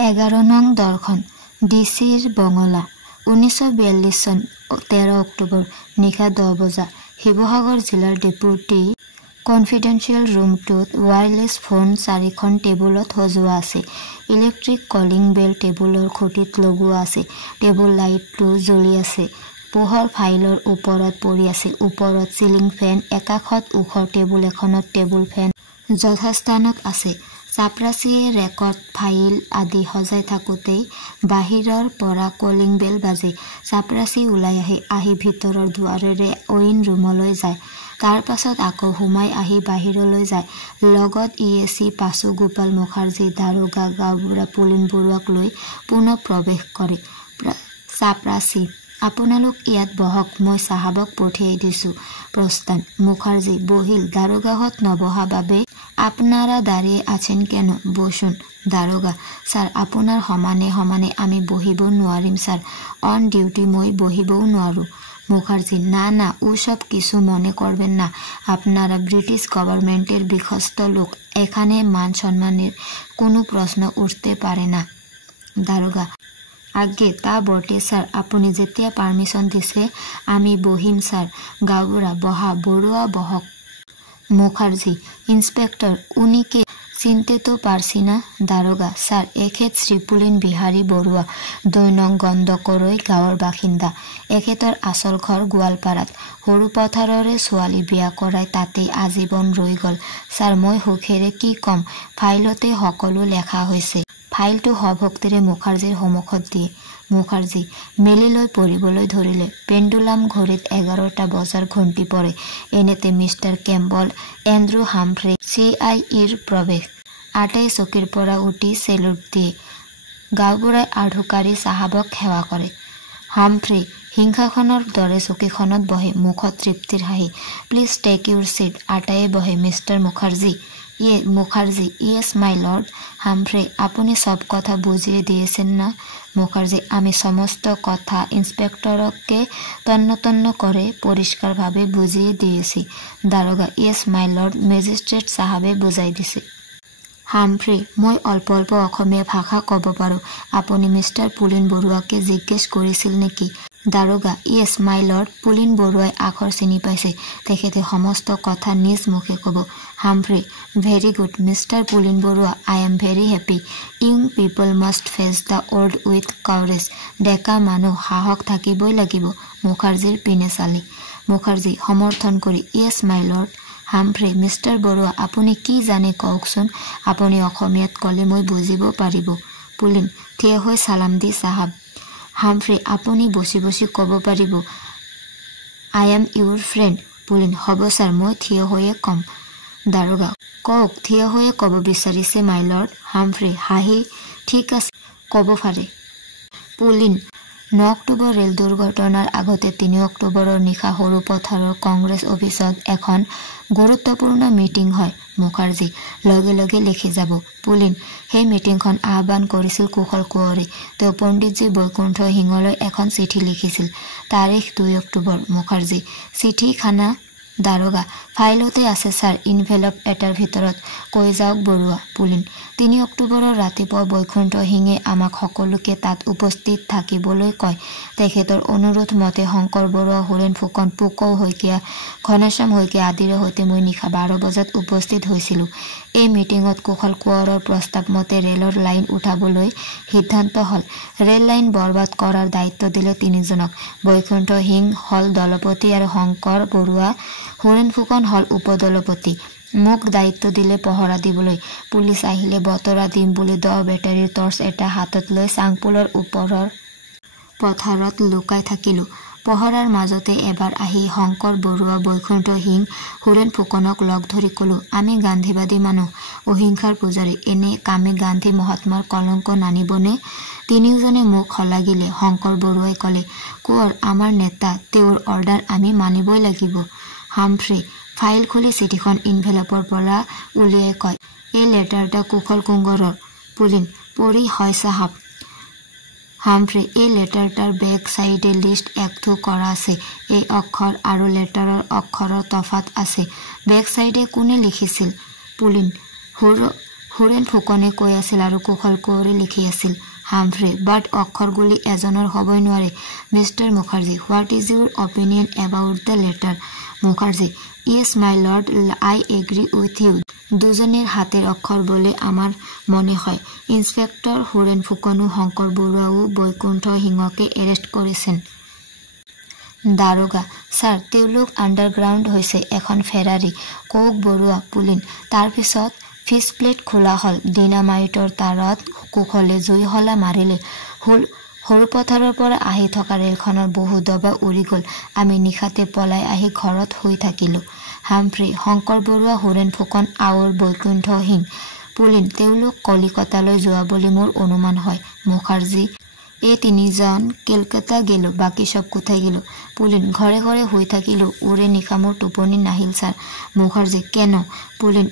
11 নং দৰ্শন ডিচিৰ বঙলা 1942 চন 13 অক্টোবৰ নিশা 10 বজা শিৱসাগৰ জিলাৰ ডেপুটি কনফিডেন্সিয়েল ৰুমটোত ওয়্যাৰলেছ ফোন 4খন টেবুলত সজোৱা আছে। ইলেক্ট্ৰিক কলিং বেল টেবুলৰ খুঁটিত লগোৱা আছে। টেবুল লাইটটো জ্বলি আছে। পোহৰ ফাইলৰ ওপৰত পৰি আছে। ওপৰত চিলিং ফেন, একাষত ওখ টেবুল এখনত টেবুল ফেন যথাস্থানত আছে। চাপৰাচিয়ে ৰেকৰ্ড ফাইল আদি সজাই থাকোঁতেই বাহিৰৰ পৰা কলিং বেল বাজে। চাপৰাচি ওলাই আহি ভিতৰৰ দুৱাৰেৰে ৱিন ৰুমলৈ যায়। তাৰ পাছত আকৌ সোমাই আহি বাহিৰলৈ যায়। লগত ইএচি পাচু গোপাল মুখাৰ্জী, দাৰোগা গাঁওবুঢ়া পুলিন বৰুৱাক লৈ পুনৰ প্ৰৱেশ কৰে। চাপৰাচি, আপোনালোক ইয়াত বহক, মই চাহাবক পঠিয়াই দিছোঁ। প্ৰস্থান। মুখাৰ্জী বহিল। দাৰোগাহঁত নবহা বাবে আপনাৰা দাঁড়িয়ে আছেন কেন? বসুন। দাৰোগা, স্যাৰ আপোনাৰ সমানে সমানে আমি বহিব নোৱাৰিম স্যাৰ, অন ডিউটি মই বহিবও নোৱাৰো। মুখার্জি, না না ও সব কিছু মনে করবেন না, আপনারা ব্রিটিশ গভর্নমেন্টের বিশ্বস্ত লোক, এখানে মান সম্মানের কোনো প্রশ্ন উঠতে পারে না। দাৰোগা, আগে তা বটে স্যার, আপুনি যেতিয়া পারমিশন দিছে আমি বহিম স্যার। গাঁওবুঢ়া, বহা। বড়ুয়া, বহক। মুখার্জি, ইন্সপেক্টর উনিকে চিনতে তো পারছি না। দাৰোগা, স্যাৰ এখেত শ্ৰীপুলিন বিহাৰী বড়ুয়া, 2 নং গন্ধকৰৈ গাঁৱৰ বাসিন্দা। এখেতৰ আচল ঘৰ গোৱালপাৰাত। সৰু পথাৰৰে ছোৱালী বিয়া কৰাই তাতেই আজীৱন ৰৈ গ'ল। স্যাৰ মই সুখেৰে কি ক'ম, ফাইলতে সকলো লেখা হৈছে। ফাইলটো সভক্তিৰে মুখাৰ্জীৰ সন্মুখত দিয়ে। মুখাৰ্জী মেলি লৈ পঢ়িবলৈ ধৰিলে। পেণ্ডুলাম ঘড়ীত 11টা বজাৰ ঘণ্টি পৰে। এনেতে মিষ্টাৰ কেম্বল, এণ্ড্ৰু হামফ্ৰে, CIEৰ প্ৰৱেশ। আটাই চকীৰ পৰা উঠি চেলুট দিয়ে। গাঁওবুঢ়াই আঢ়ুকাৰী চাহাবক সেৱা কৰে। হামফ্ৰে সিংহাসনৰ দৰে চকীখনত বহে। মুখত তৃপ্তিৰ হাঁহি। Please take your seat. আটায়ে বহে। Mister Mukherjee. Mukherjee, yes my lord. Humphrey, আপনি সব কথা বুঝিয়ে দিয়েছেন না? মুখার্জি, আমি সমস্ত কথা ইন্সপেক্টরকে তন্ন তন্ন করে পরিষ্কারভাবে বুঝিয়ে দিয়েছি। দাৰোগা, ইয়েস মাই লৰ্ড, মেজিস্ট্ৰেট সাহাবে বুঝাই দিছে। হামফ্ৰে, মই অল্প অল্প অসমীয়া ভাষা ক'ব পাৰোঁ। আপুনি মিষ্টাৰ পুলিন বৰুৱাকে জিজ্ঞেস কৰিছিল নেকি? দাৰোগা, ইয়েস মাই লৰ্ড। পুলিন বৰুৱাই আখৰ চিনি পাইছে। তেখেতে সমস্ত কথা নিজ মুখে ক'ব। Humphrey, very good mister Pulin Barua, I am very happy. Young people must face the world with courage. ডেকা মানুহ সাহস থাকিবই লাগিব। মুখাৰ্জীৰ পিনে চালি। মুখাৰ্জী সমৰ্থন কৰি, yes my lord. Humphrey, mister Barua আপুনি কি জানে কওকচোন, আপুনি অসমীয়াত ক'লে মই বুজিব পাৰিব। পুলিন থিয় হৈ চালাম দি চাহাব। হামফ্ৰে, আপুনি বসি বসি ক'ব পাৰিব, I am Euro friend. Pulin, হ'ব ছাৰ, মই থিয় হৈয়ে ক'ম। দাৰোগা, কওক, থিয় হৈয়ে ক'ব বিচাৰিছে মাই লৰ্ড। হামফ্ৰে হাঁহি, ঠিক আছে ক'ব পাৰে। পুলিন, 9 অক্টোবৰ ৰেল দুৰ্ঘটনাৰ আগতে 3 অক্টোবৰৰ নিশা সৰু পথাৰৰ কংগ্ৰেছ অফিচত এখন গুৰুত্বপূৰ্ণ মিটিং হয়। মুখাৰ্জী, লগে লগে লিখি যাব। পুলিন, সেই মিটিংখন আহ্বান কৰিছিল কুশল কোঁৱৰে। তেওঁ পণ্ডিতজী বৈকুণ্ঠ সিঙলৈ এখন চিঠি লিখিছিল। তাৰিখ 2 অক্টোবৰ। মুখাৰ্জী, চিঠিখানা? দাৰোগা, ফাইলতে আছে ছাৰ, ইনভেলপ এটাৰ ভিতৰত। কৈ যাওক বৰুৱা। পুলিন, 3 অক্টোবৰৰ ৰাতিপুৱা বৈকুণ্ঠ সিঙে আমাক সকলোকে তাত উপস্থিত থাকিবলৈ কয়। তেখেতৰ অনুৰোধ মতে শংকৰ বৰুৱা, হোৰেণ ফুকন, পুকৌ শইকীয়া, ঘনশ্যাম শইকীয়া আদিৰে সৈতে মই নিশা 12 বজাত উপস্থিত হৈছিলোঁ। এই মিটিঙত কুশল কোঁৱৰৰ প্ৰস্তাৱ মতে ৰেলৰ লাইন উঠাবলৈ সিদ্ধান্ত হ'ল। ৰেল লাইন বৰবাদ কৰাৰ দায়িত্ব দিলে 3জনক। বৈকুণ্ঠ সিং হ'ল দলপতি আৰু শংকৰ বৰুৱা, হোৰেণ ফুকন হ'ল উপদলপতি। মোক দায়িত্ব দিলে পহৰা দিবলৈ। পুলিচ আহিলে বতৰা দিম বুলি 10 বেটাৰীৰ টৰ্চ এটা হাতত লৈ চাংপুলৰ ওপৰৰ পথাৰত লুকাই থাকিলোঁ। পহৰাৰ মাজতে এবাৰ আহি শংকৰ বৰুৱা, বৈকুণ্ঠ সিং, হোৰেণ ফুকনক লগ ধৰি ক'লোঁ, আমি গান্ধীবাদী মানুহ, অহিংসাৰ পূজাৰী, এনে কামে গান্ধী মহাত্মাৰ কলংক নানিবনে? তিনিওজনে মোক শলাগিলে। শংকৰ বৰুৱাই ক'লে, কোঁৱৰ আমাৰ নেতা, তেওঁৰ অৰ্ডাৰ আমি মানিবই লাগিব। হামফ্ৰে ফাইল খুলি চিঠিখন ইনভেলপৰ পৰা উলিয়াই কয়, এই লেটাৰটা কুশল কুঁৱৰৰ। পুলিন, পঢ়ি হয় চাহাব। হামফ্ৰে, এই লেটাৰটাৰ বেক চাইডে লিষ্ট একঠো কৰা আছে। এই অক্ষৰ আৰু লেটাৰৰ অক্ষৰৰ তফাত আছে। বেক চাইডে কোনে লিখিছিল? পুলিন, হুৰেন ফুকনে কৈ আছিল আৰু কুশল কোঁৱৰে লিখি আছিল হামফ্ৰে বাট অক্ষৰগুলি এজনৰ হ'বই নোৱাৰে mister Mukherjee what is your opinion about the letter Mukherjee yes my lord I agree with you দুজনেৰ হাতেৰ অক্ষৰ বলে আমাৰ মনে হয় ইন্সপেক্টৰ হুৰেন ফুকনো শংকৰ বৰুৱাও বৈকুণ্ঠ সিংহকে এৰেষ্ট কৰেছেন দাৰোগা স্যাৰ তেওঁলোক আন্ডাৰগ্ৰাউন্ড হয়েছে এখন ফেৰাৰি কৌক বৰুৱা পুলিন তাৰপিছত ফিছ প্লেট খোলা হল ডিনামাইটৰ তাৰত কুশলে জুইহলা মাৰিলে সৰু পথাৰৰ পৰা আহি থকা ৰেলখনৰ বহু দবা উৰি গ'ল আমি নিশাতে পলাই আহি ঘৰত শুই থাকিলোঁ হামফ্ৰে শংকৰ বৰুৱা হুৰেন ফুকন আউৰ বৈকুণ্ঠ সিং পুলিন তেওঁলোক কলিকতালৈ যোৱা বুলি মোৰ অনুমান হয় মুখাৰ্জী এই তিনিজন কেলকাতা গেলো বাকী সব কোথায় গেল পুলিন ঘৰে ঘৰে শুই থাকিলোঁ ওৰে নিশা মোৰ টোপনি নাহিল স্যাৰ মুখাৰ্জী কেন পুলিন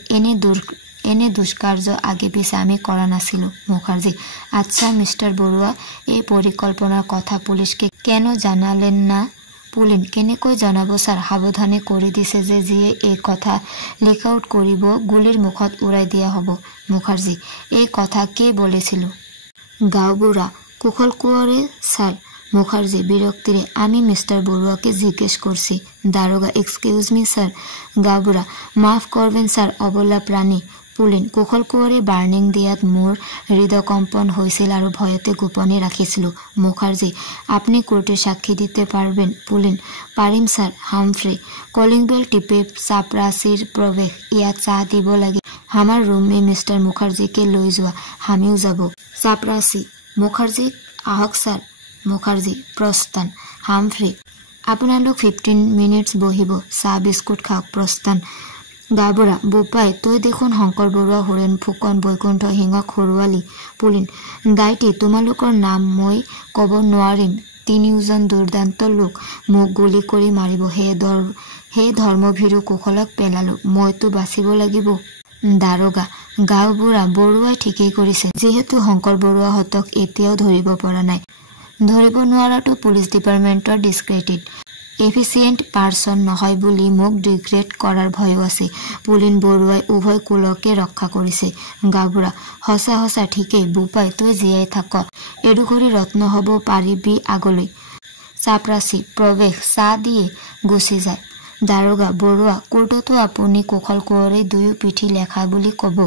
এনে দুষ্কাৰ্য আগে পিছে আমি কৰা নাছিলোঁ মুখাৰ্জী আচ্ছা মিষ্টাৰ বৰুৱা এই পৰিকল্পনাৰ কথা পুলিচকে কেন জানালেন না পুলিন কেনেকৈ জনাব স্যাৰ সাৱধানে কৰি দিছে যে যিয়ে এই কথা লিক আউট কৰিব গুলিৰ মুখত উৰাই দিয়া হ'ব মুখাৰ্জী এই কথা কে বলেছিল গাঁওবুঢ়া কুশল কোঁৱৰে স্যার মুখার্জী বিরক্তিরে আমি মিস্টার বড়ুয়াকে জিজ্ঞেস করছি দারোগা এক্সকিউজ মি স্যার গাঁওবুঢ়া মাফ করবেন স্যার অবলা প্রাণী পুলিন কুশল কোঁৱৰে বাৰ্ণিং দিয়াত মোৰ হৃদকম্পন হৈছিল আৰু ভয়তে গোপনে ৰাখিছিলোঁ মুখাৰ্জী আপনি কোৰ্টে সাক্ষী দিতে পাৰবেন পুলিন পাৰিম স্যাৰ হামফ্ৰে কলিং বেল টিপে চাপৰাচিৰ প্ৰৱেশ ইয়াত চাহ দিব লাগে আমাৰ ৰুমে মিস্টাৰ মুখাৰ্জীকে লৈ যোৱা আমিও যাব চাপৰাচি মুখাৰ্জী আহক স্যাৰ মুখাৰ্জী প্ৰস্থান হামফ্ৰে আপোনালোক 15 মিনিটস বহিব চাহ বিস্কুট খাওক প্ৰস্থান গাঁওবুঢ়া বোপাই তই দেখোন শংকৰ বৰুৱা হুৰেন ফুকন বৈকুণ্ঠ সিংহক হৰুৱালি পুলিন দাইটি তোমালোকৰ নাম মই ক'ব নোৱাৰিম তিনিওজন দুৰ্দান্ত লোক মোক গুলি কৰি মাৰিব হে ধৰ্মভীৰু কুশলক পেলালো মইতো বাচিব লাগিব দাৰোগা গাঁওবুঢ়া বৰুৱাই ঠিকেই কৰিছে যিহেতু শংকৰ বৰুৱাহঁতক এতিয়াও ধৰিব পৰা নাই ধৰিব নোৱাৰাটো পুলিচ ডিপাৰ্টমেণ্টৰ ডিসক্ৰেডিট এফিচিয়েন্ট পাৰ্সন নহয় বুলি মোক ডিগ্ৰেড কৰাৰ ভয়ো আছে পুলিন বৰুৱাই উভয় কুলকে ৰক্ষা কৰিছে গাঁওবুঢ়া সঁচা সঁচা ঠিকেই বোপাই তই জীয়াই থাক এডুখৰি ৰত্ন হ'ব পাৰিবি আগলৈ চাপৰাচি প্ৰৱেশ চাহ দিয়ে গুচি যায় দাৰোগা বৰুৱা কোৰ্টতো আপুনি কুশল কোঁৱৰে দুয়ো পিঠি লেখা বুলি ক'ব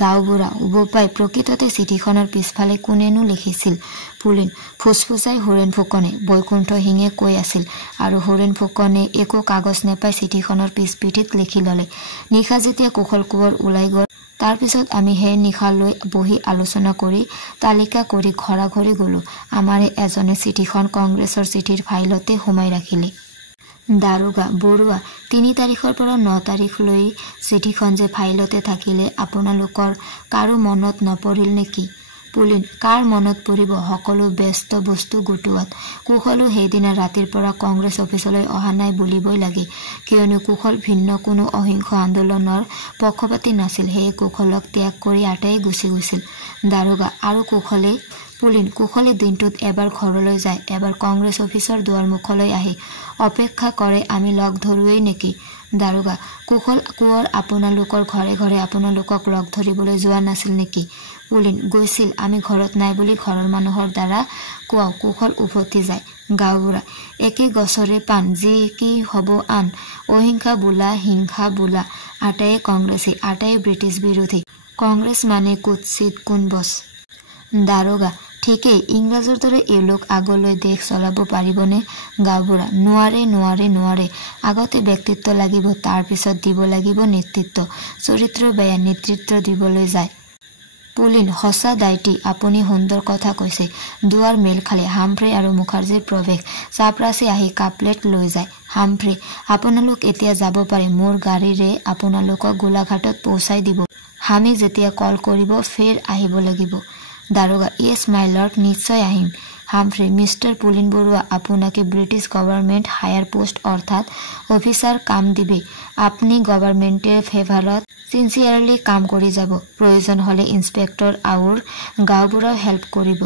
গাঁওবুঢ়া বোপাই প্ৰকৃততে চিঠিখনৰ পিছফালে কোনেনো লিখিছিল পুলিন ফুসফুসাই হুৰেন ফুকনে বৈকুণ্ঠ সিঙে কৈ আছিল আৰু হুৰেন ফুকনে একো কাগজ নেপাই চিঠিখনৰ পিছপিঠিত লিখি ল'লে নিশা যেতিয়া কুশল কোঁৱৰ ওলাই গ'ল তাৰপিছত আমি হে নিশালৈ বহি আলোচনা কৰি তালিকা কৰি ঘৰাঘৰি গ'লো আমাৰে এজনে চিঠিখন কংগ্ৰেছৰ চিঠিৰ ফাইলতে সোমাই ৰাখিলে দাৰোগা বৰুৱা 3 তাৰিখৰ পৰা 9 তাৰিখলৈ চিঠিখন যে ফাইলতে থাকিলে আপোনালোকৰ কাৰো মনত নপৰিল নেকি পুলিন কাৰ মনত পৰিব সকলো ব্যস্ত বস্তু গোটোৱাত কুশলো সেইদিনা ৰাতিৰ পৰা কংগ্ৰেছ অফিচলৈ অহা নাই বুলিবই লাগে কিয়নো কুশল ভিন্ন কোনো অহিংস আন্দোলনৰ পক্ষপাতি নাছিল হে কুশলক ত্যাগ কৰি আটাই গুচি গৈছিল দাৰোগা আৰু কুশলে পুলিন কুশলে দিনটোত এবাৰ ঘৰলৈ যায় এবাৰ কংগ্ৰেছ অফিচৰ দুৱাৰমুখলৈ আহে অপেক্ষা কৰে আমি লগ ধৰুৱেই নেকি দাৰোগা কুশল কোঁৱৰ আপোনালোকৰ ঘৰে ঘৰে আপোনালোকক লগ ধৰিবলৈ যোৱা নাছিল নেকি পুলিন গৈছিল আমি ঘৰত নাই বুলি ঘৰৰ মানুহৰ দ্বাৰা কোৱাও কুশল উভতি যায় গাঁওবুঢ়া একে গছৰে পাণ যি কি হ'ব আন অহিংসা বোলা হিংসা বোলা আটাই কংগ্ৰেছী আটাই ব্ৰিটিছ বিৰোধী কংগ্ৰেছ মানে কুৎসিত কোনবছ দাৰোগা ঠিকেই ইংৰাজৰ দৰে এওঁলোক আগলৈ দেশ চলাব পাৰিবনে গাঁওবুঢ়া নোৱাৰে আগতে ব্যক্তিত্ব লাগিব তাৰ পিছত দিব লাগিব নেতৃত্ব চৰিত্ৰ বেয়া নেতৃত্ব দিবলৈ যায় পুলিন সঁচা দাইটি আপুনি সুন্দৰ কথা কৈছে দুৱাৰ মেল খালে হামফ্ৰে আৰু মুখাৰ্জীৰ প্ৰৱেশ চাপৰাচি আহি কাপলেট লৈ যায় হামফ্ৰে আপোনালোক এতিয়া যাব পাৰে মোৰ গাড়ীৰে আপোনালোকক গোলাঘাটত পৌঁছাই দিব আমি যেতিয়া কল কৰিব ফেৰ আহিব লাগিব দাৰোগা ইয়েছ মাই লৰ্ড নিশ্চয় আহিম হামফ্ৰে মিস্টাৰ পুলিন বড়ুয়া আপনাকে ব্ৰিটিশ গভৰ্নমেন্ট হায়াৰ পোস্ট অৰ্থাৎ অফিসাৰ কাম দিবে আপনি গভৰ্নমেন্টেৰ ফেভাৰত সিনসিয়াৰলি কাম কৰি যাব প্ৰয়োজন হলে ইন্সপেক্টৰ আউৰ গাঁওবুঢ়াও হেল্প কৰিব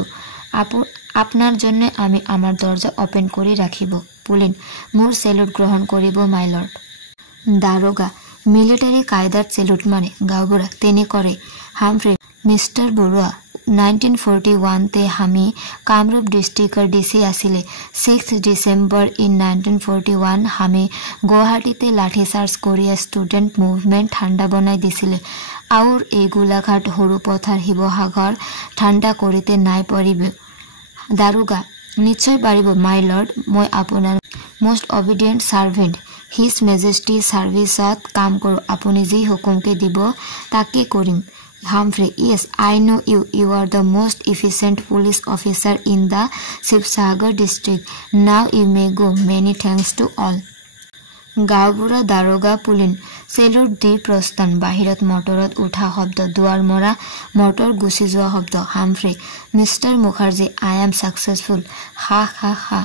আপনাৰ জন্য আমি আমাৰ দৰজা ওপেন কৰি ৰাখিব পুলিন মোৰ সেলুট গ্ৰহণ কৰিব মাই লৰ্ড দাৰোগা মিলিটাৰি কায়দাৰ সেলুট মানে গাঁওবুঢ়া তেনে কৰে হামফ্ৰে মিষ্টাৰ বৰুৱা 1941 তে হামি কামৰূপ ডিষ্ট্ৰিক্টৰ ডিসি আছিলে 6 ডিসেম্বৰ ইন 1941 হামি গুৱাহাটীতে লাঠি চাৰ্জ কৰি ষ্টুডেণ্ট মুভমেণ্ট ঠাণ্ডা বনাই দিছিলে আৰু এই গোলাঘাট সৰু পথাৰ শিৱসাগৰ ঠাণ্ডা কৰিতে নাই পৰিব দাৰোগা নিশ্চয় পাৰিব মাই লৰ্ড মই আপোনাৰ মোষ্ট অবিডিয়েণ্ট সাৰ্ভেণ্ট হিজ মেজেষ্টি সাৰ্ভিসত কাম কৰো আপুনি যি হুকুমকে দিব তাকে কৰিম Humphrey, yes, I know you. You are the most efficient police officer in the Shivsagar district. Now you may go. Many thanks to all. গাঁওবুঢ়া দাৰোগা পুলিন চেলুট দি প্ৰস্থান বাহিৰত মটৰত উঠা শব্দ দুৱাৰ মৰা মটৰ গুচি যোৱা শব্দ Humphrey mister Mukherjee I am successful হা হা হা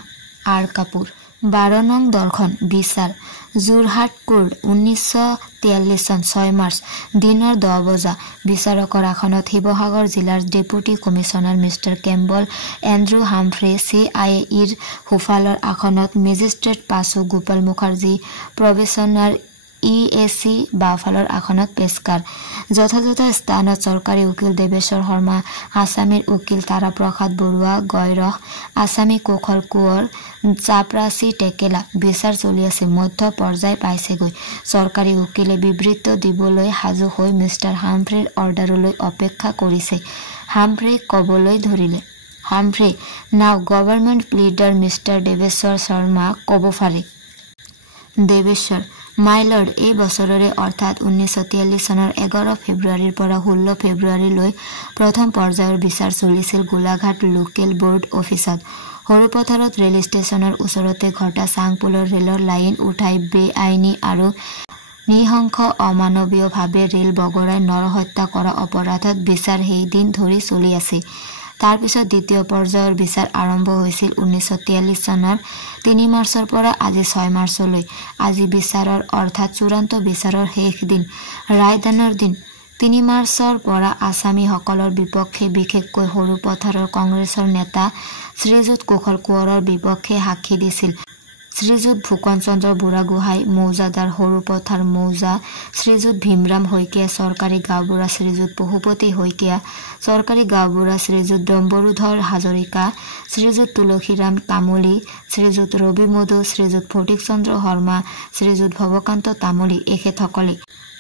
আৰ কাপুৰ 12 নং দৰ্শন বিচাৰ যোৰহাট কোৰ্ট 1943 চন 6 মাৰ্চ দিনৰ 10 বজা বিচাৰকৰ আসনত শিৱসাগৰ জিলাৰ deputy commissioner mister Campbell Andrew Humphrey CIA ইৰ হুফালৰ আসনত magistrate Pachu Gopal Mukherjee probationer EAC বাওফালৰ আসনত পেছকাৰ যথাযথ স্থানত চৰকাৰী উকিল দেৱেশ্বৰ শৰ্মা আসামীৰ উকিল তাৰা প্ৰসাদ বৰুৱা গৈৰহ আসামী কোখল কোঁৱৰ চাপৰাচি টেকেলা বিচাৰ চলি আছে মধ্য পৰ্যায় পাইছেগৈ চৰকাৰী উকিলে বিবৃত দিবলৈ সাজু হৈ মিষ্টাৰ হামফ্ৰেৰ অৰ্ডাৰলৈ অপেক্ষা কৰিছে হামফ্ৰে ক'বলৈ ধৰিলে হামফ্ৰে নাও গভৰ্ণমেণ্ট প্লিডাৰ মিষ্টাৰ দেৱেশ্বৰ শৰ্মা ক'ব পাৰে দেৱেশ্বৰ মাই লৰ্ড এই বছৰৰে অৰ্থাৎ 1943 চনৰ 11 ফেব্ৰুৱাৰীৰ পৰা 16 ফেব্ৰুৱাৰীলৈ প্ৰথম পৰ্যায়ৰ বিচাৰ চলিছিল গোলাঘাট লোকেল বোৰ্ড অফিচত হৰুপথাৰত ৰেল ষ্টেচনৰ ওচৰতে ঘটা চাংপুলৰ ৰেলৰ লাইন উঠাই বেআইনী আৰু নিহংস অমানৱীয়ভাৱে ৰেল বগৰাই নৰহত্যা কৰা অপৰাধত বিচাৰ সেই দিন ধৰি চলি আছে তাৰ পিছত দ্বিতীয় পৰ্যায়ৰ বিচাৰ আৰম্ভ হৈছিল 1943 চনৰ 3 মাৰ্চৰ পৰা আজি 6 মাৰ্চলৈ আজি বিচাৰৰ অৰ্থাৎ চূড়ান্ত বিচাৰৰ শেষ দিন ৰায়দানৰ দিন 3 মাৰ্চৰ পৰা আসামীসকলৰ বিপক্ষে বিশেষকৈ হৰুপথাৰৰ কংগ্ৰেছৰ নেতা শ্ৰীযুত কোখল কোঁৱৰৰ বিপক্ষে সাক্ষী দিছিল শ্ৰীযুত ভূকন চন্দ্ৰ বুঢ়াগোহাঁই মৌজাদাৰ হৰুপথাৰ মৌজা শ্ৰীযুত ভীমৰাম শইকীয়া চৰকাৰী গাঁওবুঢ়া শ্ৰীযুত পশুপতি শইকীয়া চৰকাৰী গাঁওবুঢ়া শ্ৰীযুত ডম্বৰুধৰ হাজৰিকা শ্ৰীযুত তুলসীৰাম তামুলী শ্ৰীযুত ৰবি মধু শ্ৰীযুত ফটিক চন্দ্ৰ শৰ্মা শ্ৰীযুত ভৱকান্ত তামুলী এখেতসকলে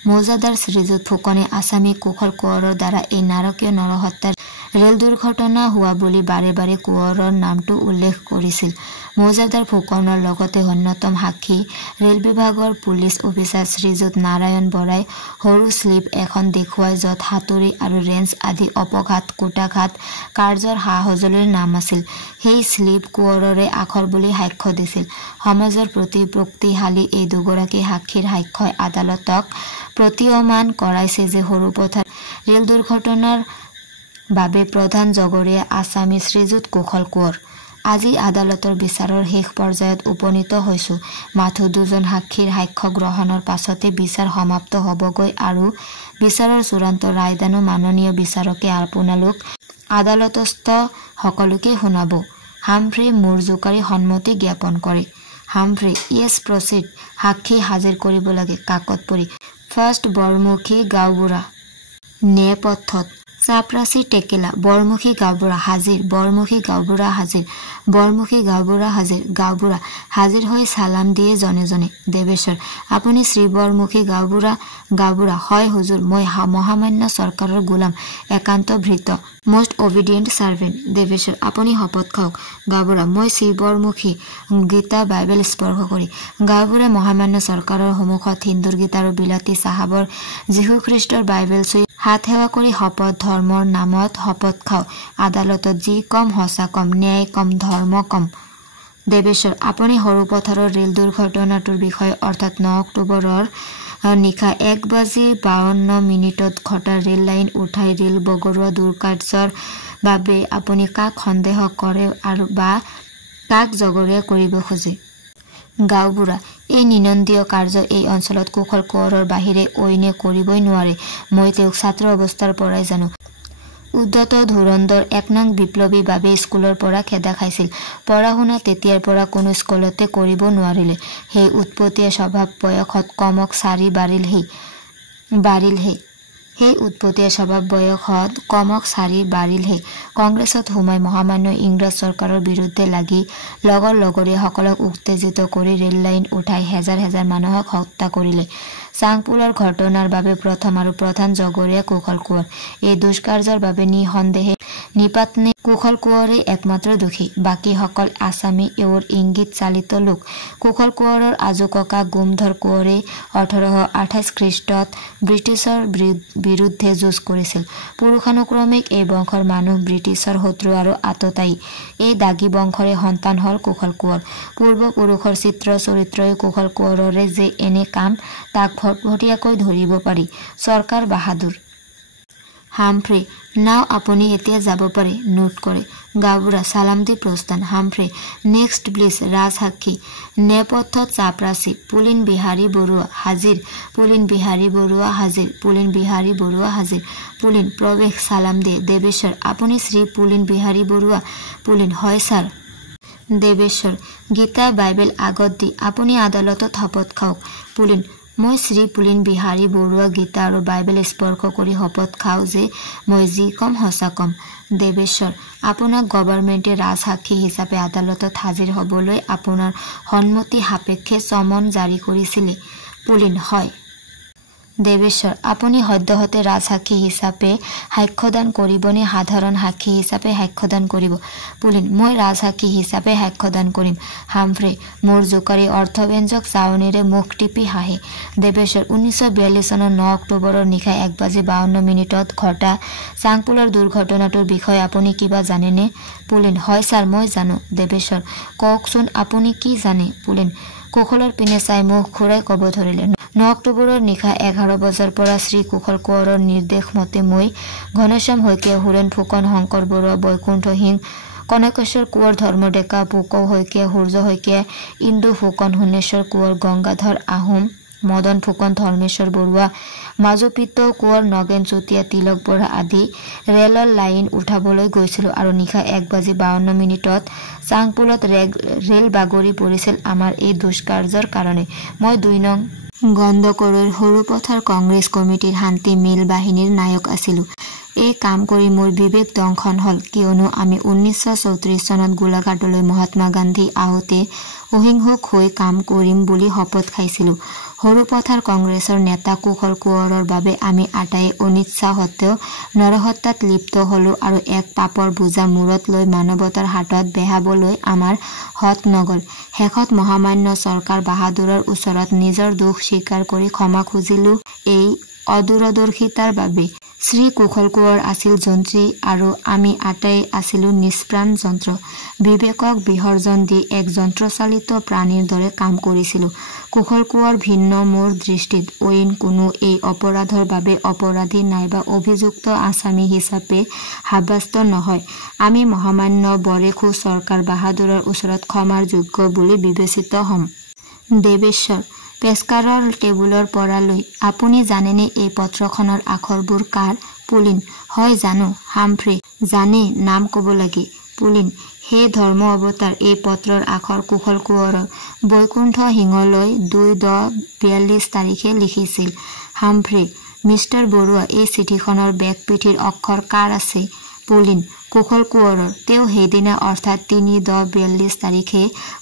মৌজাদাৰ শ্ৰীযুত ফুকনে আসামী কোখল কোঁৱৰৰ দ্বাৰা এই নাৰকীয় নৰহত্যাৰ ৰেল দুৰ্ঘটনা হোৱা বুলি বাৰে বাৰে কোঁৱৰৰ নামটো উল্লেখ কৰিছিল মৌজাদাৰ ফুকনৰ লগতে অন্যতম সাক্ষী ৰেল বিভাগৰ পুলিচ অফিচাৰ শ্ৰীযুত নাৰায়ণ বৰাই সৰু স্লিপ এখন দেখুৱাই য'ত হাতুৰি আৰু ৰেঞ্জ আদি অপঘাত কোটাঘাত কাৰ্যৰ সা-সঁজুলিৰ নাম আছিল সেই স্লিপ কোঁৱৰৰে আখৰ বুলি সাক্ষ্য দিছিল সমাজৰ প্ৰতি প্ৰক্তিশালী এই দুগৰাকী সাক্ষীৰ সাক্ষ্যই আদালতক প্ৰতীয়মান কৰাইছে যে হৰুপথাৰ ৰেল দুৰ্ঘটনাৰ বাবে প্ৰধান জগৰীয়া আসামী শ্ৰীযুত কোখল কোঁৱৰ আজি আদালতৰ বিচাৰৰ শেষ পৰ্যায়ত উপনীত হৈছো মাথো দুজন সাক্ষীৰ সাক্ষ্য গ্ৰহণৰ পাছতে বিচাৰ সমাপ্ত হ'বগৈ আৰু বিচাৰৰ চূড়ান্ত ৰায়দানো মাননীয় বিচাৰকে আপোনালোক আদালতস্থ সকলোকে শুনাব হামফ্ৰে মূৰ জোকাৰি সন্মতি জ্ঞাপন কৰে হামফ্ৰে ইয়েছ প্ৰচিড সাক্ষী হাজিৰ কৰিব লাগে কাকত পৰি ফাৰ্ষ্ট বৰমুখী গাঁওবুঢ়া নেপথ্যত চাপৰাচি টেকেলা বৰমুখী গাঁওবুঢ়া হাজিৰ বৰমুখী গাঁওবুঢ়া হাজিৰ বৰমুখী গাঁওবুঢ়া হাজিৰ গাঁওবুঢ়া হাজিৰ হৈ সালাম দিয়ে জনে জনে দেৱেশ্বৰ আপুনি শ্ৰী বৰমুখী গাঁওবুঢ়া হয় হুজুৰ মই মহামান্য চৰকাৰৰ গোলাম একান্ত ভৃত মোষ্ট অবিডিয়েণ্ট সাৰ্ভেণ্ট দেৱেশ্বৰ আপুনি শপত খাওক গাঁওবুঢ়া মই শ্ৰী বৰমুখী গীতা বাইবেল স্পৰ্শ কৰি গাঁওবুঢ়া মহামান্য চৰকাৰৰ সন্মুখত হিন্দুৰ গীতা আৰু বিলাতী চাহাবৰ যীশুখ্ৰীষ্টৰ বাইবেল চুই হাত সেৱা কৰি শপত ধৰ্মৰ নামত শপত খাও আদালতত যি কম সঁচা কম ন্যায় কম ধৰ্ম কম দেৱেশ্বৰ আপুনি হৰুপথাৰৰ ৰেল দুৰ্ঘটনাটোৰ বিষয়ে অৰ্থাৎ 9 অক্টোবৰৰ নিশা 1:52 ঘটা ৰেল লাইন উঠাই ৰেল বগৰোৱা দুৰ্কাৰ্যৰ বাবে আপুনি কাক সন্দেহ কৰে আৰু বা কাক জগৰীয়া কৰিব খোজে গাঁওবুঢ়া এই নিনন্দীয় কাৰ্য এই অঞ্চলত কোখল কোঁৱৰৰ বাহিৰে অইনে কৰিবই নোৱাৰে মই তেওঁক ছাত্ৰ অৱস্থাৰ পৰাই জানো উদ্ধত ধুৰন্ধৰ 1 নং বিপ্লৱী বাবে স্কুলৰ পৰা খেদা খাইছিল পঢ়া শুনা তেতিয়াৰ পৰা কোনো স্কুলতে কৰিব নোৱাৰিলে সেই উৎপত্তীয় স্বভাৱ বয়সত কমক 4 বাৰিলহে সেই উৎপত্তিয়ে স্বভাৱ বয়সত কমক চাৰি বাঢ়িলহে কংগ্ৰেছত সোমাই মহামান্য ইংৰাজ চৰকাৰৰ বিৰুদ্ধে লাগি লগৰে সকলক উত্তেজিত কৰি ৰেল লাইন উঠাই হেজাৰ হেজাৰ মানুহক হত্যা কৰিলে। চাংপুলৰ ঘটনাৰ বাবে প্ৰথম আৰু প্ৰধান জগৰীয়া কুশল কোঁৱৰ। এই দুষ্কাৰ্যৰ বাবে নিঃসন্দেহে নিপাতনে কুশল কোঁৱৰে একমাত্ৰ দোষী। বাকীসকল আছামী এওঁৰ ইংগিত চালিত লোক। কুশল কোঁৱৰৰ আজোককা গোমধৰ কোঁৱৰে 1828 খ্ৰীষ্টত ব্ৰিটিছৰ বিৰুদ্ধে যুঁজ কৰিছিল। পুৰুষানুক্ৰমিক এই বংশৰ মানুহ ব্ৰিটিছৰ শত্ৰু আৰু আততায়ী। এই দাগী বংশৰে সন্তান হল কুশল কোঁৱৰ। পূৰ্বপুৰুষৰ চিত্ৰ চৰিত্ৰই কুশল কোঁৱৰৰে যে এনে কাম তাক ভটভটীয়াকৈ ধৰিব পাৰি। চৰকাৰ বাহাদুৰ হামফ্ৰে নাও আপুনি এতিয়া যাব পাৰে। নোট কৰে গাঁওবুঢ়া চালাম দি প্ৰস্থান। Humphrey next please ৰাজসাক্ষী নেপথ্যত চাপৰাচি Pulin Bihari Barua হাজিৰ। পুলিন বিহাৰী বৰুৱা হাজিৰ। পুলিন বিহাৰী বৰুৱা হাজিৰ। পুলিন প্ৰৱেশ চালাম দিয়ে দেৱেশ্বৰ আপুনি শ্ৰী পুলিন বিহাৰী বৰুৱা। পুলিন হয় ছাৰ। দেৱেশ্বৰ গীতা বাইবেল আগত দি আপুনি আদালতত শপত খাওক। পুলিন মই শ্ৰী পুলিন বিহাৰী বৰুৱা গীতা আৰু বাইবেল স্পৰ্শ কৰি শপত খাওঁ যে মই যি কম সঁচা কম। দেৱেশ্বৰ আপোনাক গভৰ্ণমেণ্টে ৰাজসাক্ষী হিচাপে আদালতত হাজিৰ হ'বলৈ আপোনাৰ সন্মতি সাপেক্ষে চমন জাৰি কৰিছিলে। পুলিন হয়। দেৱেশ্বৰ আপুনি সদ্যহতে ৰাজসাক্ষী হিচাপে সাক্ষ্যদান কৰিবনে সাধাৰণ সাক্ষী হিচাপে সাক্ষ্যদান কৰিব? পুলিন মই ৰাজসাক্ষী হিচাপে সাক্ষ্যদান কৰিম। হামফ্ৰে মোৰ জোকাৰি অৰ্থব্যঞ্জক চাৱনিৰে মুখ টিপি হাঁহে। দেৱেশ্বৰ 1942 চনৰ 9 অক্টোবৰৰ নিশা 1:52 ঘটা চাংপুলৰ দুৰ্ঘটনাটোৰ বিষয়ে আপুনি কিবা জানেনে? পুলিন হয় ছাৰ মই জানো। দেৱেশ্বৰ কওকচোন আপুনি কি জানে? পুলিন কুশলৰ পিনে চাই মুখ ঘূৰাই ক'ব ধৰিলে 9 অক্টোবৰৰ নিশা 11 বজাৰ পৰা শ্ৰী কুশল কোঁৱৰৰ নিৰ্দেশ মতে মই ঘনশ্যাম শইকীয়া হুৰেণ ফুকন শংকৰ বৰুৱা বৈকুণ্ঠ সিং কনকেশ্বৰ কোঁৱৰ ধৰ্ম ডেকা পুকৌ শইকীয়া সূৰ্য শইকীয়া ইন্দু ফুকন সোণেশ্বৰ কোঁৱৰ গংগাধৰ আহোম মদন ফুকন ধৰ্মেশ্বৰ বৰুৱা মাজুপিত্ত কোঁৱৰ নগেন চুতীয়া তিলক বৰা আদি ৰেলৰ লাইন উঠাবলৈ গৈছিলোঁ আৰু নিশা 1:52 চাংপুলত ৰেল বাগৰি পৰিছিল আমাৰ এই দুষ্কাৰ্যৰ কাৰণে। মই 2 নং গণ্ডকৰৰ সৰুপথাৰ কংগ্ৰেছ কমিটিৰ শান্তি মিল বাহিনীৰ নায়ক আছিলোঁ। এই কাম কৰি মোৰ বিবেক দংশন হ'ল কিয়নো আমি 1934 চনত গোলাঘাটলৈ মহাত্মা গান্ধী আহোঁতে অহিংসক হৈ কাম কৰিম বুলি শপত খাইছিলোঁ। সৰুপথাৰ কংগ্ৰেছৰ নেতা কুশল কোঁৱৰৰ বাবে আমি আটায়ে অনিচ্ছা সত্ত্বেও নৰহত্যাত লিপ্ত হলোঁ আৰু এক পাপৰ বোজা মূৰত লৈ মানৱতাৰ হাতত বেহাবলৈ আমাৰ হত নগল। শেষত মহামান্য চৰকাৰ বাহাদুৰৰ ওচৰত নিজৰ দোষ স্বীকাৰ কৰি ক্ষমা খুজিলোঁ। এই অদূৰদৰ্শিতাৰ বাবে শ্ৰী কুশল কোঁৱৰ আছিল যন্ত্ৰী আৰু আমি আটাই আছিলোঁ নিষ্প্ৰাণ যন্ত্ৰ। বিবেকক বিসৰ্জন দি এক যন্ত্ৰচালিত প্ৰাণীৰ দৰে কাম কৰিছিলোঁ। কুশল কোঁৱৰ ভিন্ন মোৰ দৃষ্টিত অইন কোনো এই অপৰাধৰ বাবে অপৰাধী নাইবা অভিযুক্ত আছামী হিচাপে সাব্যস্ত নহয়। আমি মহামান্য বৰেখু চৰকাৰ বাহাদুৰৰ ওচৰত ক্ষমাৰ যোগ্য বুলি বিবেচিত হ'ম। দেৱেশ্বৰ পেস্কাৰৰ টেবুলৰ পৰা লৈ আপুনি জানেনে এই পত্ৰখনৰ আখৰবোৰ কাৰ? পুলিন হয় জানো। হামফ্ৰে জানে নাম ক'ব লাগে। পুলিন হে ধৰ্ম অৱতাৰ এই পত্ৰৰ আখৰ কুশল কোঁৱৰৰ বৈকুণ্ঠ সিংলৈ 2/10/42 তাৰিখে লিখিছিল। হামফ্ৰে মিষ্টাৰ বৰুৱা এই চিঠিখনৰ বেক পিঠিৰ অক্ষৰ কাৰ আছে? পুলিন কুশল কোঁৱৰৰ। তেওঁ সেইদিনা অৰ্থাৎ 3/10/42 তাৰিখে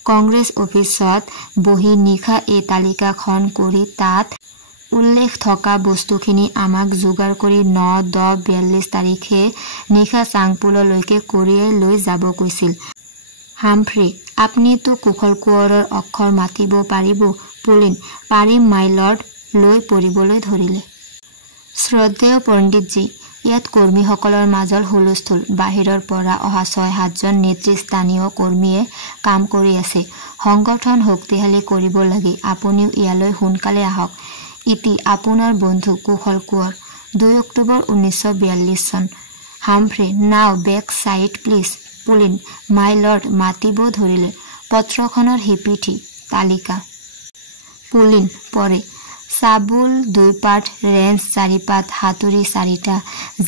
কংগ্ৰেছ অফিচত বহি নিশা এই তালিকাখন কৰি তাত উল্লেখ থকা বস্তুখিনি আমাক যোগাৰ কৰি 9/10/42 তাৰিখে নিশা চাংপুললৈকে কঢ়িয়াই লৈ যাব কৈছিল। হামফ্ৰে আপনিতো কুশল কোঁৱৰৰ অক্ষৰ মাতিব পাৰিব? পুলিন পাৰিম মাই লৰ্ড। লৈ পৰিবলৈ ধৰিলে। শ্ৰদ্ধেয় পণ্ডিতজী ইয়াত কৰ্মীসকলৰ মাজৰ হুলস্থুল। বাহিৰৰ পৰা অহা 6-7জন নেতৃস্থানীয় কৰ্মীয়ে কাম কৰি আছে। সংগঠন শক্তিশালী কৰিব লাগে। আপুনিও ইয়ালৈ সোনকালে আহক। ইতি আপোনাৰ বন্ধু কুশল কোঁৱৰ। 2 অক্টোবৰ 1942 চন। Humphrey now back side please. Pulin my lord মাতিব ধৰিলে। পত্ৰখনৰ হিপিঠি তালিকা। পুলিন পৰে চাবুল 2 পাত ৰেঞ্চ 4 পাত হাতুৰি 4টা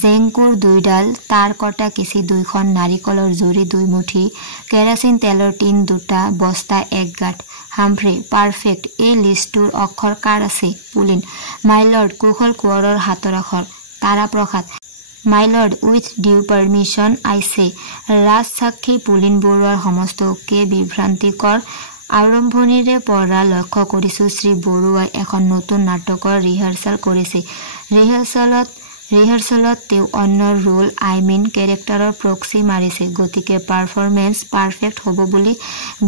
জেংকুৰ 2ডাল তাৰ কটা কিচি 2খন নাৰিকলৰ জুৰি 2 মুঠি কেৰাচিন তেলৰ টিন 2টা বস্তা 1 গাঁঠ। Humphrey perfect. এই লিষ্টটোৰ অক্ষৰ কাৰ আছে? পুলিন মাই লৰ্ড কুশল কোঁৱৰৰ হাতৰ আখৰ। Tara Prasad my lord with due permission I say ৰাজ সাক্ষী পুলিন বৰুৱাৰ সমস্তকে বিভ্ৰান্তিকৰ আৰম্ভণিৰে পৰা লক্ষ্য কৰিছো শ্ৰী বৰুৱাই এখন নতুন নাটকৰ ৰিহাৰ্সাল কৰিছে ৰিহাৰ্সালত তেওঁ অন্য ৰোল কেৰেক্টাৰৰ প্ৰক্সি মাৰিছে গতিকে পাৰফৰ্মেন্স পাৰফেক্ট হ'ব বুলি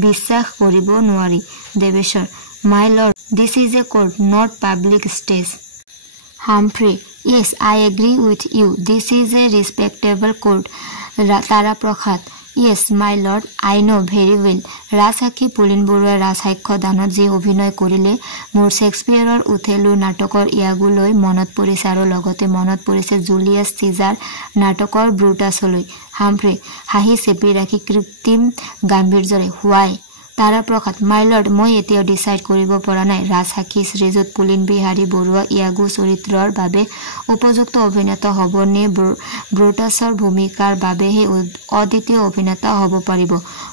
বিশ্বাস কৰিব নোৱাৰি Deveswar my lord this is a court not public stage Humphrey yes I agree with you this is a respectable court Tara Prasad yes my lord I know very well ৰাজসাক্ষী পুলিন বৰুৱাৰ ৰাজসাক্ষ্য দানত যি অভিনয় কৰিলে মোৰ শেক্সপিয়াৰৰ উথেলো নাটকৰ ইয়াগুলৈ মনত পৰিছে আৰু লগতে মনত পৰিছে জুলিয়াছ চিজাৰ নাটকৰ ব্ৰুটাছলৈ হামফ্ৰে হাঁহি চেপি ৰাখি কৃত্ৰিম গাম্ভীৰ্যৰে হোৱাই তাৰা প্ৰসাদ মাই লৰ্ড মই এতিয়াও ডিসাইড কৰিব পৰা নাই ৰাজসাক্ষী শ্ৰীযুত পুলিন বিহাৰী বৰুৱা ইয়াগু চৰিত্ৰৰ বাবে উপযুক্ত অভিনেতা হ'ব নে ব্ৰুটাছৰ ভূমিকাৰ বাবেহে অদ্বিতীয় অভিনেতা হ'ব পাৰিব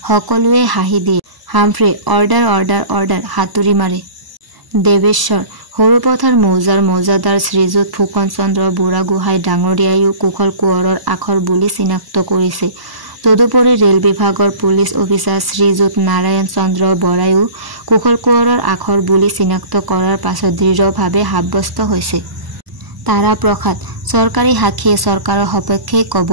সকলোৱে হাঁহি দিয়ে হামফ্ৰে অৰ্ডাৰ অৰ্ডাৰ অৰ্ডাৰ হাতুৰি মাৰে দেৱেশ্বৰ সৰুপথাৰ মৌজাদাৰ শ্ৰীযুত ফুকন চন্দ্ৰ বুঢ়াগোহাঁই ডাঙৰীয়ায়ো কুশল কোঁৱৰৰ আখৰ বুলি চিনাক্ত কৰিছে তদুপৰি ৰেল বিভাগৰ পুলিচ অফিচাৰ শ্ৰীযুত নাৰায়ণ চন্দ্ৰ বৰায়ো কুশল কোঁৱৰৰ আখৰ বুলি চিনাক্ত কৰাৰ পাছত দৃঢ়ভাৱে সাব্যস্ত হৈছে তাৰা প্ৰসাদ চৰকাৰী সাক্ষীয়ে চৰকাৰৰ সপক্ষে ক'ব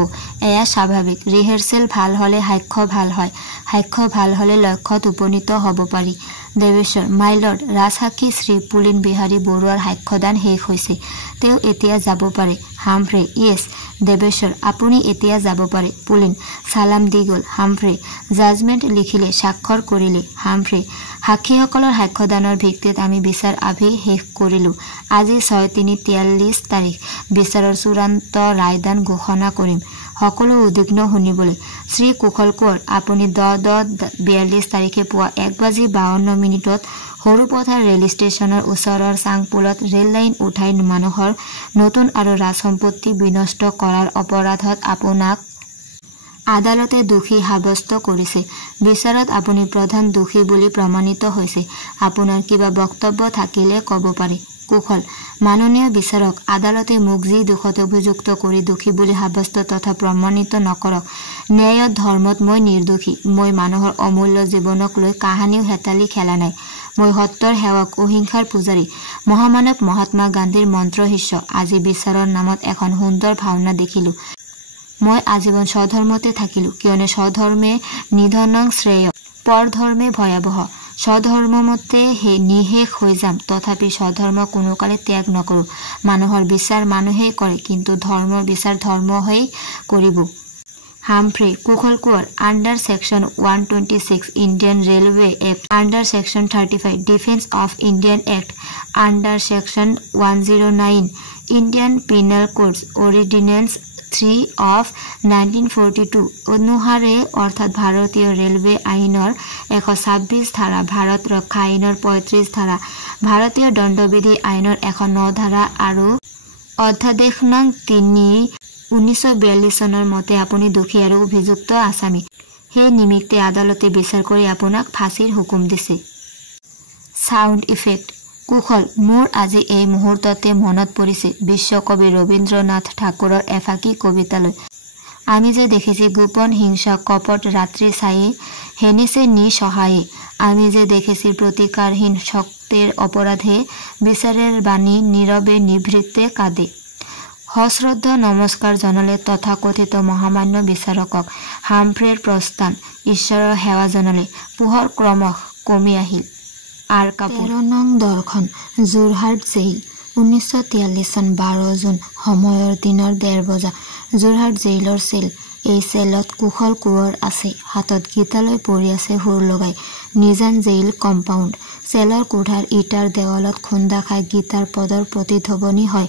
এয়া স্বাভাৱিক ৰিহাৰ্সেল ভাল হ'লে সাক্ষ্য ভাল হয় সাক্ষ্য ভাল হ'লে লক্ষ্যত উপনীত হ'ব পাৰি দেৱেশ্বৰ মাই লৰ্ড ৰাজসাক্ষী শ্ৰী পুলিন বিহাৰী বৰুৱাৰ সাক্ষ্যদান শেষ হৈছে তেওঁ এতিয়া যাব পাৰে হামফ্ৰে ইয়েছ দেৱেশ্বৰ আপুনি এতিয়া যাব পাৰে পুলিন সালাম দি গ'ল হামফ্ৰে জাজমেণ্ট লিখিলে স্বাক্ষৰ কৰিলে হামফ্ৰে সাক্ষীসকলৰ সাক্ষ্যদানৰ ভিত্তিত আমি বিচাৰ আভি শেষ কৰিলো আজি 6/3/43 তাৰিখ বিচাৰৰ চূড়ান্ত ৰায়দান ঘোষণা কৰিম সকলো উদ্বিগ্ন শুনিবলৈ শ্ৰী কুশল কোঁৱৰ আপুনি 10/10/42 তাৰিখে পুৱা 1:52 সৰুপথাৰ ৰেল ষ্টেচনৰ ওচৰৰ চাংপুলত ৰেল লাইন উঠাই মানুহৰ নতুন আৰু ৰাজ সম্পত্তি বিনষ্ট কৰাৰ অপৰাধত আপোনাক আদালতে দোষী সাব্যস্ত কৰিছে বিচাৰত আপুনি প্ৰধান দোষী বুলি প্ৰমাণিত হৈছে আপোনাৰ কিবা বক্তব্য থাকিলে ক'ব পাৰে কুশল মাননীয় বিচাৰক আদালতে মোক যি দোষত অভিযুক্ত কৰি দোষী বুলি সাব্যস্ত তথা প্ৰমাণিত নকৰক ন্যায়ত ধৰ্মত মই নিৰ্দোষী মই মানুহৰ অমূল্য জীৱনক লৈ কাহানিও হেতালি খেলা নাই মই সত্যৰ সেৱক অহিংসাৰ পূজাৰী মহামানৱ মহাত্মা গান্ধীৰ মন্ত্ৰ শিষ্য আজি বিচাৰৰ নামত এখন সুন্দৰ ভাওনা দেখিলো মই আজীৱন স্বধৰ্মতে থাকিলো কিয়নো স্বধৰ্মে নিধনং শ্ৰেয় পৰধৰ্মে ভয়াবহ স্বধৰ্মমতে নিশেষ হৈ যাম তথাপি স্বধৰ্ম কোনোকালে ত্যাগ নকৰো মানুহৰ বিচাৰ মানুহেই কৰে কিন্তু ধৰ্মৰ বিচাৰ ধৰ্মই কৰিব Humphrey Kushal Konwar under section 126 Indian railway act under section 35 defence of Indian act under section 109 Indian penal codes ordinance 3 of 1942 অনুসাৰে অৰ্থাৎ ভাৰতীয় ৰেলৱে আইনৰ 126 ধাৰা ভাৰত ৰক্ষা আইনৰ 35 ধাৰা ভাৰতীয় দণ্ডবিধি আইনৰ 109 ধাৰা আৰু অধ্যাদেশ নং 3 1942 চনৰ মতে আপুনি দোষী আৰু অভিযুক্ত আসামী সেই নিমিত্তে আদালতে বিচাৰ কৰি আপোনাক ফাঁসীৰ হুকুম দিছে সাউণ্ড ইফেক্ট কুশল মোৰ আজি এই মুহূৰ্ততে মনত পৰিছে বিশ্বকবি ৰবীন্দ্ৰনাথ ঠাকুৰৰ এফাকি কবিতালৈ আমি যে দেখিছি গোপন হিংসা কপট ৰাত্ৰি চাই হেনিছে নিসহায়ে আমি যে দেখিছি প্ৰতিকাৰহীন শক্তিৰ অপৰাধে বিচাৰৰ বাণী নীৰৱে নিভৃতে কাঁদে সশ্ৰদ্ধ নমস্কাৰ জনালে তথাকথিত মহামান্য বিচাৰকক হামফ্ৰেৰ প্ৰস্থান ঈশ্বৰৰ সেৱা জনালে পোহৰ ক্ৰমশ কমি আহিল আৰ কাপড় 13 নং দৰ্শন যোৰহাট জেইল 1943 চন 12 জুন সময়ৰ দিনৰ 1:30 বজা যোৰহাট জেইলৰ সেল এই সেলত কুশল কোঁৱৰ আছে হাতত গীতালৈ পৰি আছে হুৰ লগাই নিজান জেইল কম্পাউণ্ড সেলৰ কোঠাৰ ইটাৰ দেৱালত খুন্দা খাই গীতাৰ পদৰ প্ৰতিধ্বনি হয়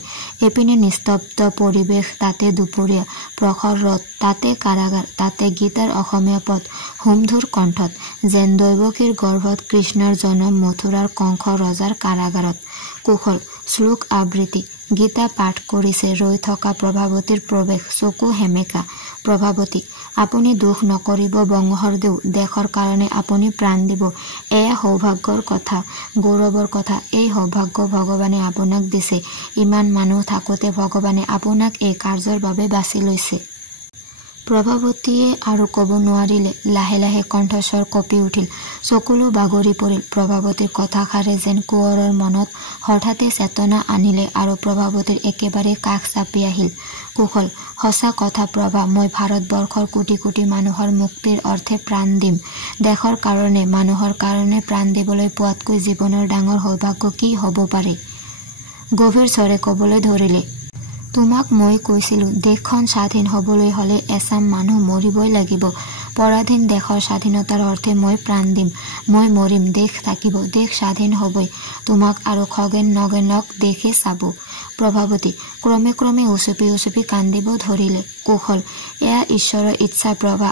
এপিনে নিস্তব্ধ পৰিৱেশ তাতে দুপৰীয়া প্ৰখৰ ৰদ তাতে কাৰাগাৰ তাতে গীতাৰ অসমীয়া পদ হুমধুৰ কণ্ঠত যেন দৈৱকীৰ গৰ্ভত কৃষ্ণৰ জন্ম মথুৰাৰ কংস ৰজাৰ কাৰাগাৰত কুশল শ্লোক আবৃত্তি গীতা পাঠ কৰিছে ৰৈ থকা প্ৰভাৱতীৰ প্ৰৱেশ চকু হেমেকা প্ৰভাৱতী আপুনি দুখ নকৰিব বংশৰদেউ, দেশৰ কাৰণে আপুনি প্ৰাণ দিব। এয়া সৌভাগ্যৰ কথা, গৌৰৱৰ কথা। এই সৌভাগ্য ভগৱানে আপোনাক দিছে। ইমান মানুহ থাকোঁতে ভগৱানে আপোনাক এই কাৰ্যৰ বাবে বাছি লৈছে। প্ৰভাৱতীয়ে আৰু ক'ব নোৱাৰিলে। লাহে লাহে কণ্ঠস্বৰ কঁপি উঠিল, চকুলো বাগৰি পৰিল। প্ৰভাৱতীৰ কথাষাৰে যেন কোঁৱৰৰ মনত হঠাতে চেতনা আনিলে আৰু প্ৰভাৱতীৰ একেবাৰে কাষ চাপি আহিল। কুশল, সঁচা কথা প্ৰভা, মই ভাৰতবৰ্ষৰ কোটি কোটি মানুহৰ মুক্তিৰ অৰ্থে প্ৰাণ দিম। দেশৰ কাৰণে, মানুহৰ কাৰণে প্ৰাণ দিবলৈ পোৱাতকৈ জীৱনৰ ডাঙৰ সৌভাগ্য কি হ'ব পাৰে? গভীৰ স্বৰে ক'বলৈ ধৰিলে, তোমাক মই কৈছিলোঁ, দেশখন স্বাধীন হ'বলৈ হ'লে এচাম মানুহ মৰিবই লাগিব। পৰাধীন দেশৰ স্বাধীনতাৰ অৰ্থে মই প্ৰাণ দিম। মই মৰিম, দেশ থাকিব, দেশ স্বাধীন হ'বই। তোমাক আৰু খগেন নগেনক দেশে চাব। প্ৰভাৱতী ক্ৰমে ক্ৰমে উচুপি উচুপি কান্দিব ধৰিলে। কুশল, এয়া ঈশ্বৰৰ ইচ্ছা প্ৰভা,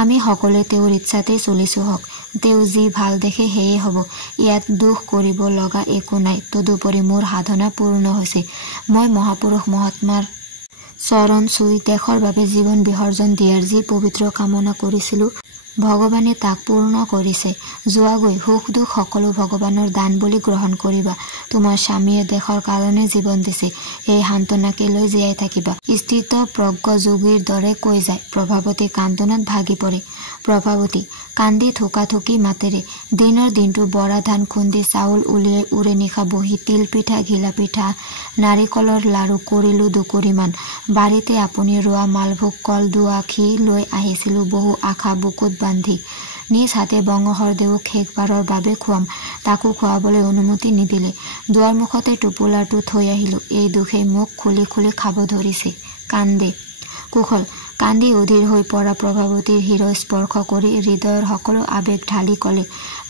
আমি সকলোৱে তেওঁৰ ইচ্ছাতেই চলিছো হওক। তেওঁ যি ভাল দেখে সেয়ে হ'ব। ইয়াত দুখ কৰিব লগা একো নাই। তদুপৰি মোৰ সাধনা পূৰ্ণ হৈছে। মই মহাপুৰুষ মহাত্মাৰ চৰণ চুই দেশৰ বাবে জীৱন বিসৰ্জন দিয়াৰ যি পবিত্ৰ কামনা কৰিছিলোঁ, ভগৱানে তাক পূৰ্ণ কৰিছে। যোৱাগৈ, সুখ দুখ সকলো ভগৱানৰ দান বুলি গ্ৰহণ কৰিবা। তোমাৰ স্বামীয়ে দেশৰ কাৰণে জীৱন দিছে, এই সান্তনাকে লৈ জীয়াই থাকিবা। স্থিত প্ৰজ্ঞ যোগীৰ দৰে কৈ যায়। প্ৰভাৱতী কান্দোনত ভাগি পৰে। প্ৰভাৱতী কান্দি থোকাথুকি মাতেৰে, দিনৰ দিনটো বৰা ধান খুন্দি চাউল উলিয়াই উৰে নিশা বহি তিল পিঠা, ঘিলা পিঠা, নাৰিকলৰ লাৰু কৰিলোঁ দুকুৰিমান। বাৰীতে আপুনি ৰোৱা মালভোগ কল দুআখি লৈ আহিছিলোঁ বহু আশা বুকুত বান্ধি। নিজ হাতে বংশৰদেউক শেষবাৰৰ বাবে খুৱাম, তাকো খুৱাবলৈ অনুমতি নিদিলে। দুৱাৰমুখতে টোপোলাটো থৈ আহিলোঁ। এই দুখেই মোক খুলি খুলি খাব ধৰিছে। কান্দে। কুশল কান্দি অধীৰ হৈ পৰা প্ৰভাৱতীৰ হৃদয় স্পৰ্শ কৰি হৃদয়ৰ সকলো আৱেগ ঢালি ক'লে,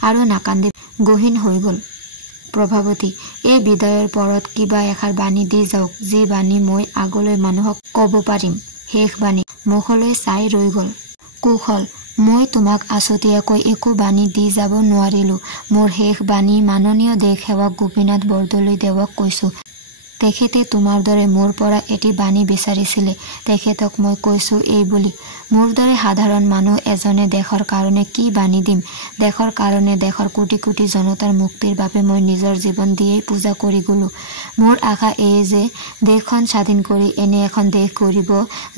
আৰু নাকান্দি, গহীন হৈ গ'ল। প্ৰভাৱতী এই বিদায়ৰ পৰত কিবা এষাৰ বাণী দি যাওক, যি বাণী মই আগলৈ মানুহক ক'ব পাৰিম। শেষ বাণী। মুখলৈ চাই ৰৈ গ'ল। কুশল, মই তোমাক আছতীয়াকৈ একো বাণী দি যাব নোৱাৰিলোঁ। মোৰ শেষ বাণী মাননীয় দেশ সেৱক গোপীনাথ বৰদলৈদেৱক কৈছোঁ। তেখেতে তোমাৰ দৰে মোৰ পৰা এটি বাণী বিচাৰিছিলে। তেখেতক মই কৈছোঁ এই বুলি, মোৰ দৰে সাধাৰণ মানুহ এজনে দেশৰ কাৰণে কি বাণী দিম? দেশৰ কাৰণে, দেশৰ কোটি কোটি জনতাৰ মুক্তিৰ বাবে মই নিজৰ জীৱন দিয়েই পূজা কৰি গ'লোঁ। মোৰ আশা এই যে দেশখন স্বাধীন কৰি এনে এখন দেশ গঢ়িব,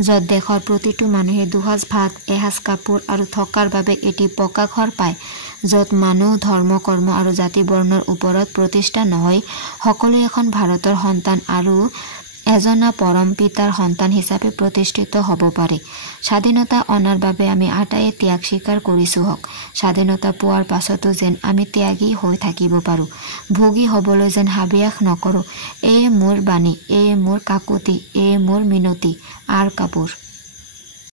য'ত দেশৰ প্ৰতিটো মানুহে দুসাঁজ ভাত, এসাঁজ কাপোৰ আৰু থকাৰ বাবে এটি পকা ঘৰ পায়। য'ত মানুহ, ধৰ্ম, কৰ্ম আৰু জাতি বৰ্ণৰ ওপৰত প্ৰতিষ্ঠা নহয়, সকলো এখন ভাৰতৰ সন্তান আৰু এজনা পৰম পিতাৰ সন্তান হিচাপে প্ৰতিষ্ঠিত হ'ব পাৰে। স্বাধীনতা অনাৰ বাবে আমি আটাইয়ে ত্যাগ স্বীকাৰ কৰিছোঁ হওক। স্বাধীনতা পোৱাৰ পাছতো যেন আমি ত্যাগী হৈ থাকিব পাৰোঁ, ভোগী হ'বলৈ যেন হাবিয়াস নকৰোঁ। এয়ে মোৰ বাণী, এয়ে মোৰ কাকুতি, এয়ে মোৰ মিনতি। আৰ কাপুৰ।